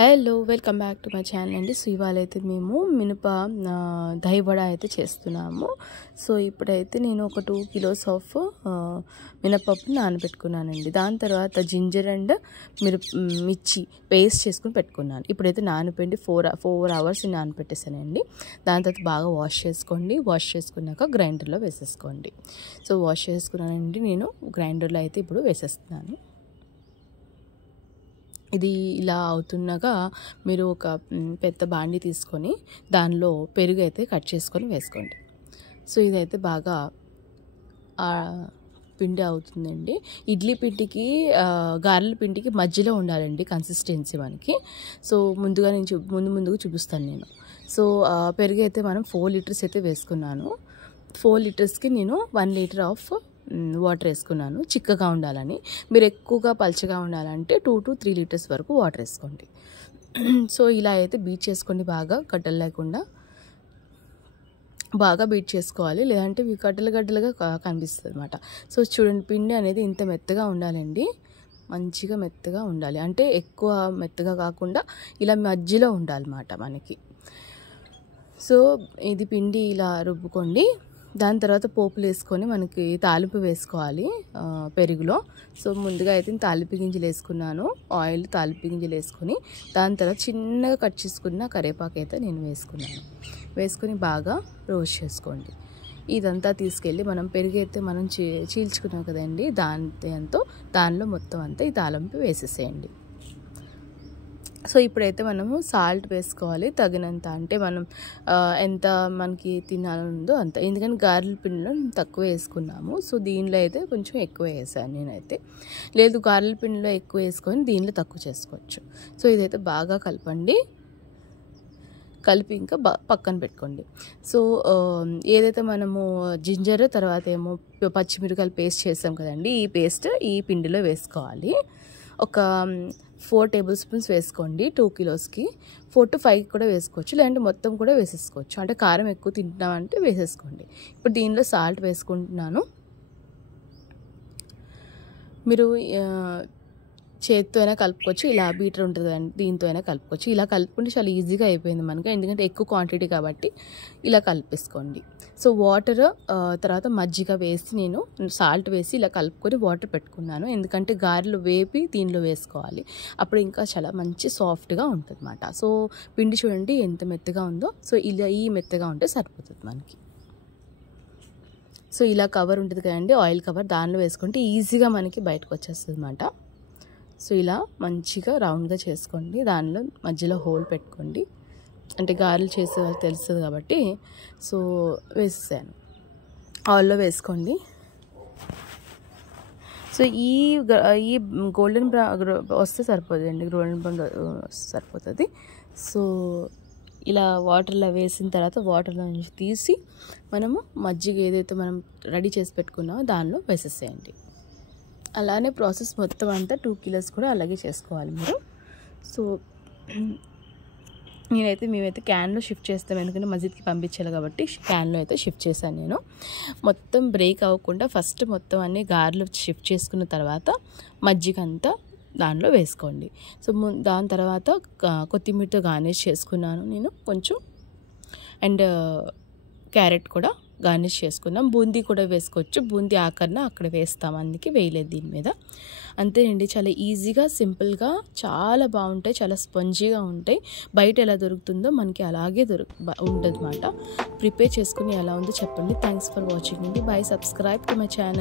Hello welcome back to my channel అండి. So ఇవాళ అయితే మేము మినప దహివడ అయితే చేస్తున్నాము. సో ఇప్పుడైతే నేను ఒక 2 కిలోస్ ఆఫ్ మినపప్పు నానబెట్టుకున్నానండి. దాని తర్వాత జింజర్ అండ్ మిర్చి పేస్ట్ చేసుకుని పెట్టుకున్నాను. ఇప్పుడైతే నానబెట్టి 4 అవర్స్ నానబెట్టేసానండి. దాని తర్వాత బాగా వాష్ చేసుకోండి. వాష్ చేసుకున్నాక గ్రైండర్లో వేసేసుకోండి. సో వాష్ చేసుకున్నానండి, నేను గ్రైండర్లో అయితే ఇప్పుడు వేసేస్తున్నాను. ఇది ఇలా అవుతున్నాగా మీరు ఒక పెద్ద బాండి తీసుకొని దానిలో పెరుగు అయితే కట్ చేసుకొని వేసుకోండి. సో ఇదైతే బాగా పిండి అవుతుందండి. ఇడ్లీ పిండికి గారెల పిండికి మధ్యలో ఉండాలండి కన్సిస్టెన్సీ మనకి. సో ముందుగా నేను ముందుగా చూపిస్తాను నేను. సో పెరుగు అయితే మనం 4 లీటర్స్ అయితే వేసుకున్నాను. 4 లీటర్స్కి నేను 1 లీటర్ ఆఫ్ వాటర్ వేసుకున్నాను, చిక్కగా ఉండాలని. మీరు ఎక్కువగా పల్చగా ఉండాలంటే 2 to 3 లీటర్స్ వరకు వాటర్ వేసుకోండి. సో ఇలా అయితే బీట్ చేసుకోండి, బాగా గడ్డలు లేకుండా బాగా బీట్ చేసుకోవాలి, లేదంటే ఇవి గడ్డలుగా కనిపిస్తుంది అనమాట. సో చూడండి, పిండి అనేది ఇంత మెత్తగా ఉండాలండి, మంచిగా మెత్తగా ఉండాలి. అంటే ఎక్కువ మెత్తగా కాకుండా ఇలా మధ్యలో ఉండాలన్నమాట మనకి. సో ఇది పిండి ఇలా రుబ్బుకోండి. దాని తర్వాత పోపులు వేసుకొని మనకి తాలింపు వేసుకోవాలి పెరుగులో. సో ముందుగా అయితే తాలింపు గింజలు వేసుకున్నాను, ఆయిల్ తాలింపు గింజలు వేసుకొని దాని తర్వాత చిన్నగా కట్ చేసుకున్న కరివేపాకు అయితే నేను వేసుకొని బాగా రోస్ట్ చేసుకోండి. ఇదంతా తీసుకెళ్ళి మనం పెరుగు అయితే మనం చీల్చుకున్నాం కదండి, దానిలో మొత్తం అంతా ఈ తాలింపు వేసేసేయండి. సో ఇప్పుడైతే మనము సాల్ట్ వేసుకోవాలి తగినంత, అంటే మనం ఎంత మనకి తినాలనుందో అంత. ఎందుకంటే గారెల పిండిలో తక్కువ వేసుకున్నాము, సో దీనిలో అయితే కొంచెం ఎక్కువ వేసాను నేనైతే. లేదు గారెల పిండిలో ఎక్కువ వేసుకొని దీనిలో తక్కువ చేసుకోవచ్చు. సో ఇదైతే బాగా కలిపి ఇంకా పక్కన పెట్టుకోండి. సో ఏదైతే మనము జింజర్ తర్వాత ఏమో పచ్చిమిరకాయలు పేస్ట్ చేసాం కదండి, ఈ పేస్ట్ ఈ పిండిలో వేసుకోవాలి. ఒక 4 టేబుల్ స్పూన్స్ వేసుకోండి. 2 కిలోస్కి 4 to 5 కూడా వేసుకోవచ్చు, లేదంటే మొత్తం కూడా వేసేసుకోవచ్చు. అంటే కారం ఎక్కువ తింటున్నామంటే వేసేసుకోండి. ఇప్పుడు దీనిలో సాల్ట్ వేసుకుంటున్నాను. మీరు చేతితో అయినా కలుపుకోవచ్చు, ఇలా బీటర్ ఉంటుంది కదండి దీంతో అయినా కలుపుకోవచ్చు. ఇలా కలుపుకుంటే చాలా ఈజీగా అయిపోయింది మనకి, ఎందుకంటే ఎక్కువ క్వాంటిటీ కాబట్టి ఇలా కలిపేసుకోండి. సో వాటర్ తర్వాత మజ్జిగ వేసి నేను సాల్ట్ వేసి ఇలా కలుపుకొని వాటర్ పెట్టుకున్నాను, ఎందుకంటే గారెలు వేపి దీనిలో వేసుకోవాలి, అప్పుడు ఇంకా చాలా మంచి సాఫ్ట్గా ఉంటుంది అన్నమాట. సో పిండి చూడండి ఎంత మెత్తగా ఉందో. సో ఇలా ఈ మెత్తగా ఉంటే సరిపోతుంది మనకి. సో ఇలా కవర్ ఉంటుంది కదండి, ఆయిల్ కవర్, దానిలో వేసుకుంటే ఈజీగా మనకి బయటకు వచ్చేస్తుంది అన్నమాట. సో ఇలా మంచిగా రౌండ్గా చేసుకోండి, దానిలో మధ్యలో హోల్ పెట్టుకోండి, అంటే గారెలు చేసే వాళ్ళు తెలుస్తుంది కాబట్టి. సో వేసేసాను, ఆయిల్లో వేసుకోండి. సో ఈ గోల్డెన్ వస్తే సరిపోతుందండి, గోల్డెన్ బ్రౌన్ సరిపోతుంది. సో ఇలా వాటర్లో వేసిన తర్వాత వాటర్లో నుంచి తీసి మనము మజ్జిగ ఏదైతే మనం రెడీ చేసి పెట్టుకున్నామో దానిలో వేసేసేయండి. అలానే ప్రాసెస్ మొత్తం అంతా 2 కిలోస్ కూడా అలాగే చేసుకోవాలి మీరు. సో మేమైతే క్యాన్లో షిఫ్ట్ చేస్తాం, ఎందుకంటే మస్జిద్కి పంపించాలి కాబట్టి క్యాన్లో అయితే షిఫ్ట్ చేశాను నేను. మొత్తం బ్రేక్ అవ్వకుండా ఫస్ట్ మొత్తం అన్ని గారెలు షిఫ్ట్ చేసుకున్న తర్వాత మజ్జిగ అంతా దానిలో వేసుకోండి. సో దాని తర్వాత కొత్తిమీరతో గార్నిష్ చేసుకున్నాను నేను కొంచెం, అండ్ క్యారెట్ కూడా గార్నిష్ చేసుకున్నాం. బూందీ కూడా వేసుకోవచ్చు, బూందీ ఆకరణ అక్కడ వేస్తాం, అందుకే వేయలేదు దీని మీద. అంతేనండి, చాలా ఈజీగా సింపుల్గా చాలా బాగుంటాయి, చాలా స్పంజీగా ఉంటాయి. బయట ఎలా దొరుకుతుందో మనకి అలాగే ఉంటుంది అన్నమాట. ప్రిపేర్ చేసుకుని ఎలా ఉందో చెప్పండి. థ్యాంక్స్ ఫర్ వాచింగ్ అండి. By. Subscribe to my channel.